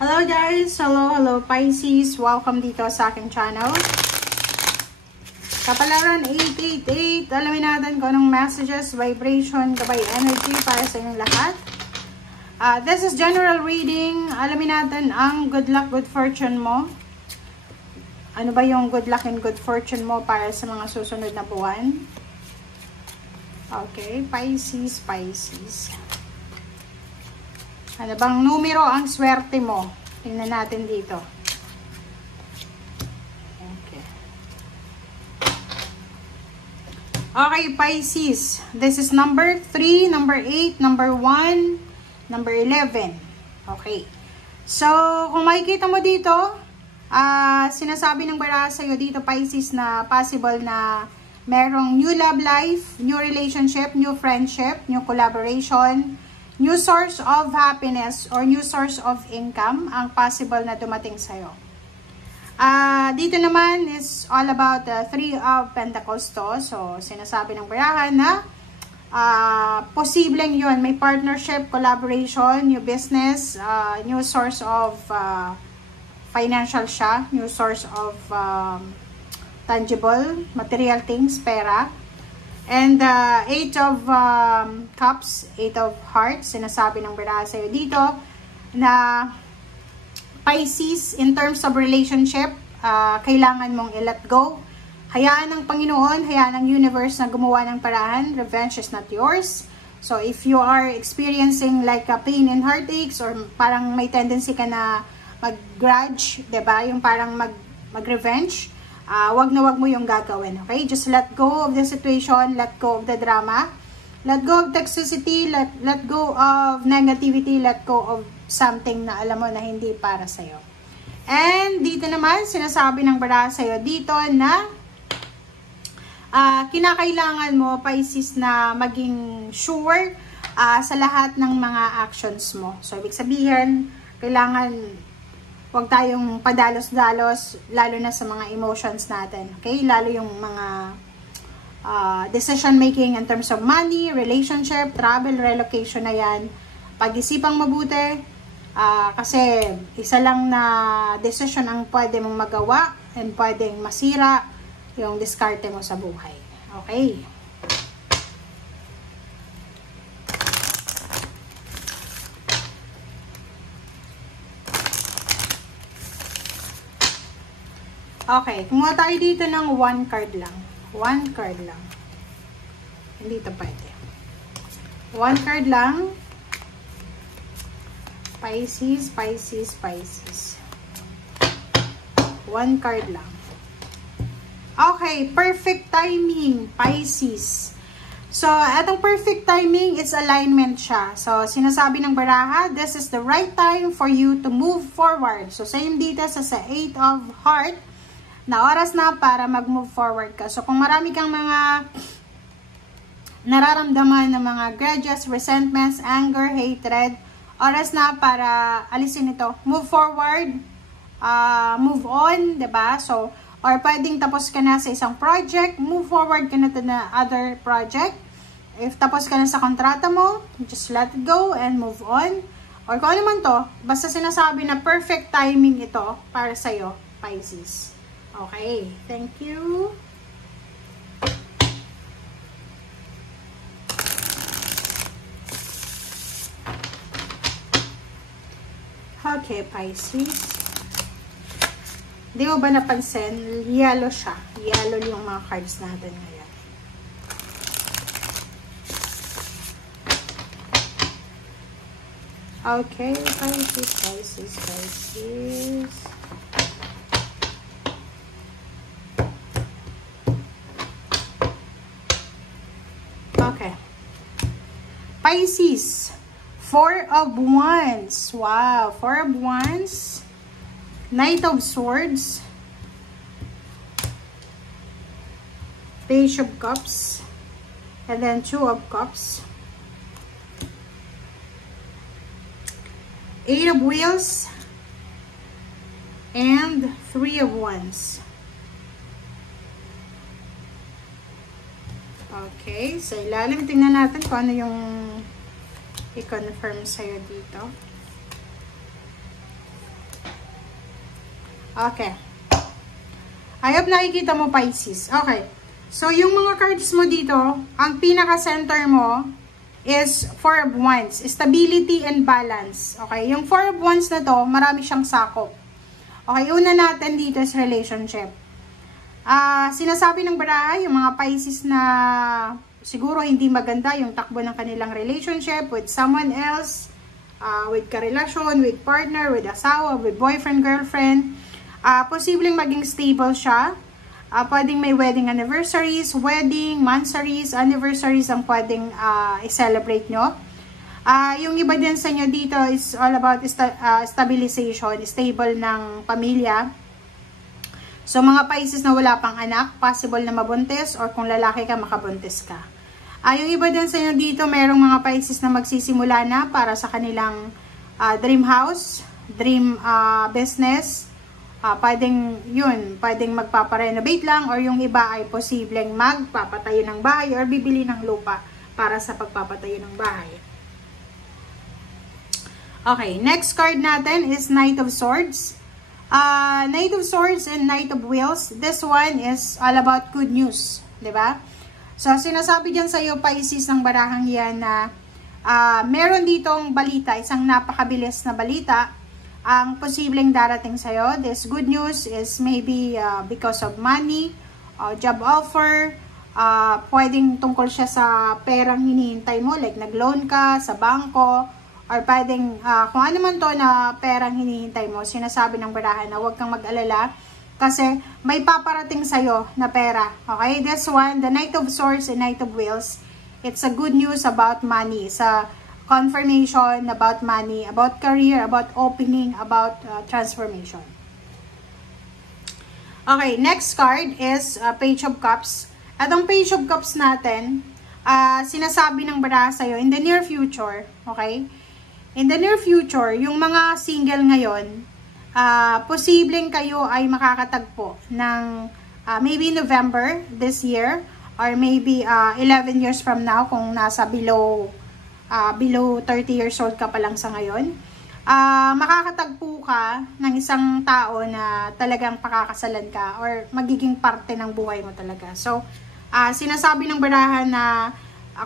Hello guys! Hello Pisces! Welcome dito sa aking channel. Kapalaran 888, alamin natin kung anong messages, vibration, gabay energy para sa inyong lahat. This is general reading. Alamin natin ang good luck, good fortune mo. Ano ba yung good luck and good fortune mo para sa mga susunod na buwan? Okay, Pisces. Ano bang numero ang swerte mo? Tingnan natin dito. Okay, Pisces. This is number 3, number 8, number 1, number 11. Okay. So, kung makikita mo dito, sinasabi ng baraha sa'yo dito, Pisces, na possible na merong new love life, new relationship, new friendship, new collaboration, new source of happiness or new source of income ang possible na dumating sa'yo. Dito naman is all about the 3 of Pentacles to. So, sinasabi ng barahan na posibleng yun. May partnership, collaboration, new business, new source of financial siya, new source of tangible, material things, pera. And 8 of Cups, 8 of Hearts, sinasabi ng baraha sa'yo dito na Pisces, in terms of relationship, kailangan mong i-let go. Hayaan ng Panginoon, hayaan ng universe na gumawa ng paraan. Revenge is not yours. So, if you are experiencing like a pain and heartaches or parang may tendency ka na mag-grudge, diba? Yung parang mag-revenge, wag na wag mo yung gagawin, okay? Just let go of the situation, let go of the drama, let go of toxicity, let go of negativity, let go of something na alam mo na hindi para sa'yo. And dito naman, sinasabi ng baraha sa'yo dito na kinakailangan mo, Pisces, na maging sure sa lahat ng mga actions mo. So, ibig sabihin, kailangan huwag tayong padalos-dalos, lalo na sa mga emotions natin. Okay? Lalo yung mga decision making in terms of money, relationship, travel, relocation na yan. Pag-isipang mabuti, kasi isa lang na decision ang pwede mong magawa and pwedeng masira yung diskarte mo sa buhay. Okay? Okay, kumuha tayo dito ng 1 card lang. 1 card lang. Hindi ito pwede. 1 card lang. Pisces. 1 card lang. Okay, perfect timing, Pisces. So, etong perfect timing, it's alignment siya. So, sinasabi ng baraha, this is the right time for you to move forward. So, same dito sa 8 of Heart, na oras na para mag-move forward ka. So, kung marami kang mga nararamdaman ng mga grudges, resentments, anger, hatred, oras na para alisin ito. Move forward, move on, diba? So, or pwedeng tapos ka na sa isang project, move forward ka na to na other project. If tapos ka na sa kontrata mo, just let it go and move on. Or kung ano man to, basta sinasabi na perfect timing ito para sa'yo, Pisces. Okay, thank you. Okay, Pisces. Di mo ba napansin? Yellow siya. Yellow yung mga cards natin ngayon. Okay, Pisces. Okay. Pisces. 4 of Wands. Wow. 4 of Wands. Knight of Swords. Page of Cups. And then 2 of Cups. 8 of Wheels. And 3 of Wands. Okay, sa ilalim, tingnan natin kung ano yung i-confirm sa'yo dito. Okay. I hope nakikita mo, Pisces. Okay. So, yung mga cards mo dito, ang pinaka-center mo is Four of Wands. Stability and balance. Okay. Yung Four of Wands na to, marami siyang sakop. Okay. Una natin dito is relationship. Sinasabi ng baraha, yung mga Pisces na siguro hindi maganda yung takbo ng kanilang relationship with someone else, with karelasyon, with partner, with asawa, with boyfriend, girlfriend. Posibleng maging stable siya. Pwedeng may wedding anniversaries, wedding, monthsaries, anniversaries ang pwedeng i-celebrate nyo. Yung iba din sa inyo dito is all about stabilization, stable ng pamilya. So, mga Pisces na wala pang anak, possible na mabuntis, or kung lalaki ka, makabuntis ka. Yung iba din sa inyo dito, merong mga Pisces na magsisimula na para sa kanilang dream house, dream business. Pwedeng magpaparenovate lang, or yung iba ay posibleng magpapatayo ng bahay or bibili ng lupa para sa pagpapatayo ng bahay. Okay, next card natin is Knight of Swords. Knight of Swords and Knight of Wheels. This one is all about good news, 'di ba? So sinasabi diyan sa iyo, Pisces, ng barahang 'yan na meron ditong balita, isang napakabilis na balita ang posibleng darating sa iyo. This good news is maybe because of money, job offer, pwedeng tungkol siya sa perang hinihintay mo, like nag-loan ka sa bangko, or pwedeng kung ano man to na perang hinihintay mo. Sinasabi ng barahan na huwag kang mag-alala kasi may paparating sa'yo na pera. Okay? This one, the Knight of Swords and Knight of Wheels, it's a good news about money. Sa confirmation about money, about career, about opening, about transformation. Okay, next card is Page of Cups. At ang Page of Cups natin, sinasabi ng baraha sa'yo, in the near future, okay? In the near future, yung mga single ngayon, posibleng kayo ay makakatagpo ng maybe November this year, or maybe 11 years from now kung nasa below 30 years old ka pa lang sa ngayon. Makakatagpo ka ng isang tao na talagang pakakasalan ka or magiging parte ng buhay mo talaga. So, sinasabi ng barahan na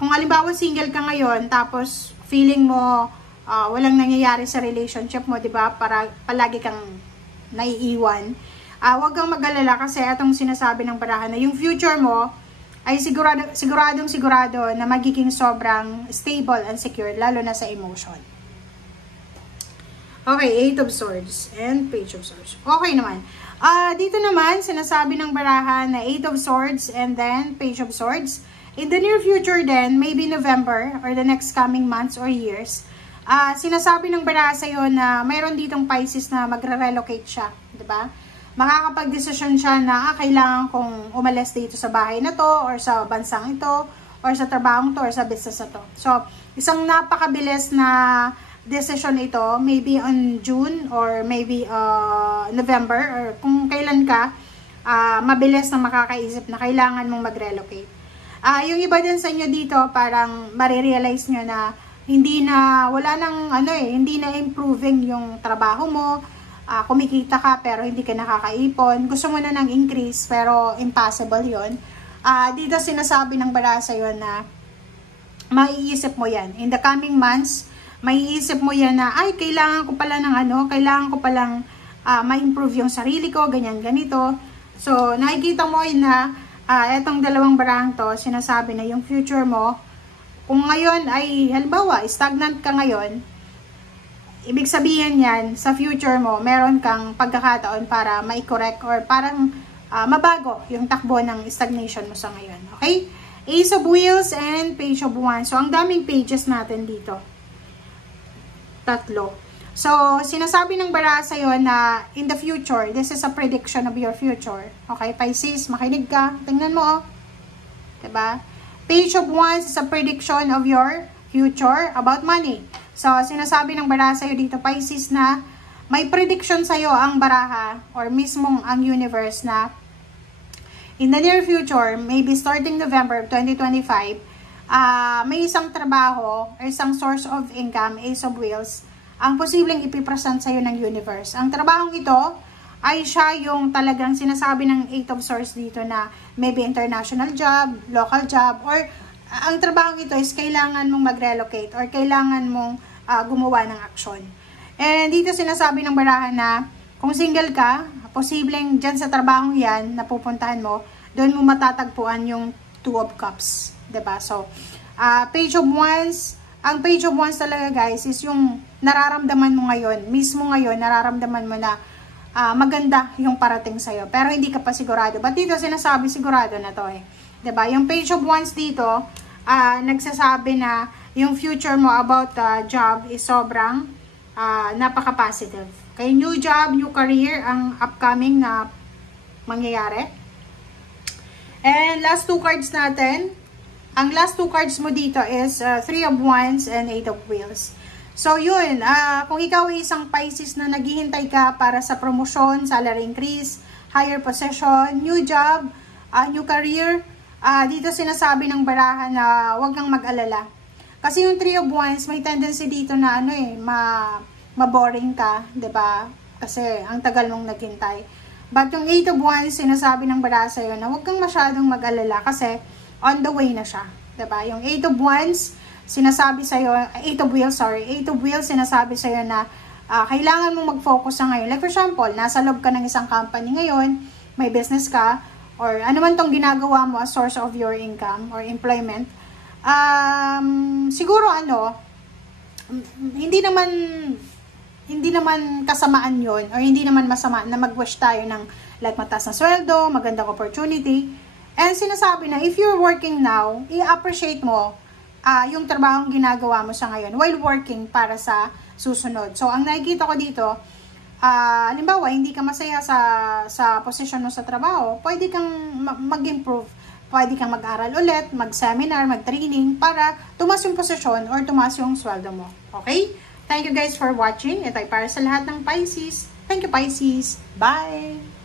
kung halimbawa single ka ngayon, tapos feeling mo walang nangyayari sa relationship mo, 'di ba? Para palagi kang naiiwan. Huwag kang mag-alala kasi atong sinasabi ng barahan na yung future mo ay sigurado na magiging sobrang stable and secure, lalo na sa emotion. Okay, Eight of Swords and Page of Swords. Okay naman. Dito naman, sinasabi ng barahan na Eight of Swords and then Page of Swords. In the near future then, maybe November or the next coming months or years, sinasabi ng baraha sa'yo na mayroon ditong Pisces na magre-relocate siya, diba? Makakapag-desisyon siya na kailangan kong umalis dito sa bahay na to, or sa bansang ito, or sa trabahong to, or sa business na to. So, isang napakabilis na decision ito, maybe on June, or maybe November, or kung kailan ka, mabilis na makakaisip na kailangan mong mag-relocate. Yung iba din sa inyo dito, parang marirealize nyo na hindi na improving yung trabaho mo, kumikita ka pero hindi ka nakakaipon, gusto mo na ng increase pero impossible yon. Dito sinasabi ng baraha sa'yo na maiisip mo yan. In the coming months, maiisip mo yan na, ay, kailangan ko palang ma-improve yung sarili ko, ganyan, ganito. So, nakikita mo na etong dalawang barahang to, sinasabi na yung future mo, kung ngayon ay, halimbawa, stagnant ka ngayon, ibig sabihin yan, sa future mo, meron kang pagkakataon para ma-correct or parang mabago yung takbo ng stagnation mo sa ngayon. Okay? Ace of Wheels and Page of Wands. So, ang daming pages natin dito. 3. So, sinasabi ng baraha sa'yo na in the future, this is a prediction of your future. Okay, Pisces, makinig ka. Tingnan mo, oh. Diba? Page of Wands is a prediction of your future about money. So, sinasabi ng baraha sa'yo dito, Pisces, na may prediction sa'yo ang baraha or mismong ang universe na in the near future, maybe starting November 2025, may isang trabaho or isang source of income, Ace of Wheels, ang posibleng ipipresent sa'yo ng universe. Ang trabahong ito ay siya yung talagang sinasabi ng 8 of Swords dito na maybe international job, local job, or ang trabaho ito is kailangan mong mag-relocate or kailangan mong gumawa ng aksyon. And dito sinasabi ng barahan na kung single ka, posibleng dyan sa trabaho yan na pupuntahan mo, doon mo matatagpuan yung 2 of Cups. Diba? So, Page of Wands, ang Page of Wands talaga guys is yung nararamdaman mo ngayon, mismo ngayon, nararamdaman mo na maganda yung parating sa'yo. Pero hindi ka pa sigurado. But dito sinasabi sigurado na to eh. Diba? Yung Page of Wands dito, nagsasabi na yung future mo about job is sobrang napaka-positive. Kaya new job, new career, ang upcoming na mangyayari. And last 2 cards natin. Ang last 2 cards mo dito is 3 of Wands and 8 of Wheels. So yun, kung ikaw ay isang Pisces na naghihintay ka para sa promotion, salary increase, higher position, new job, new career, dito sinasabi ng barahan na huwag kang mag-alala. Kasi yung 3 of Wands, may tendency dito na maboring ka, 'di ba? Kasi ang tagal mong naghintay. But yung 8 of Wands, sinasabi ng barahan sa'yo na huwag kang masyadong mag-alala kasi on the way na siya, 'di ba? Yung 8 of Wands, sinasabi sa'yo, 8 of Wheels, 8 of Wheels, sinasabi sa'yo na kailangan mong mag-focus sa ngayon. Like for example, nasa loob ka ng isang company ngayon, may business ka, or ano man tong ginagawa mo as source of your income or employment, siguro hindi naman kasamaan yon or hindi naman masama na mag-wish tayo ng like mataas na sweldo, magandang opportunity. And sinasabi na if you're working now, i-appreciate mo yung trabahong ginagawa mo sa ngayon while working para sa susunod. So, ang nakikita ko dito, halimbawa, hindi ka masaya sa posisyon mo sa trabaho, pwede kang mag-improve. Pwede kang mag-aral ulit, mag-seminar, mag-training para tumas yung posisyon or tumas yung sweldo mo. Okay? Thank you guys for watching. Ito ay para sa lahat ng Pisces. Thank you, Pisces. Bye!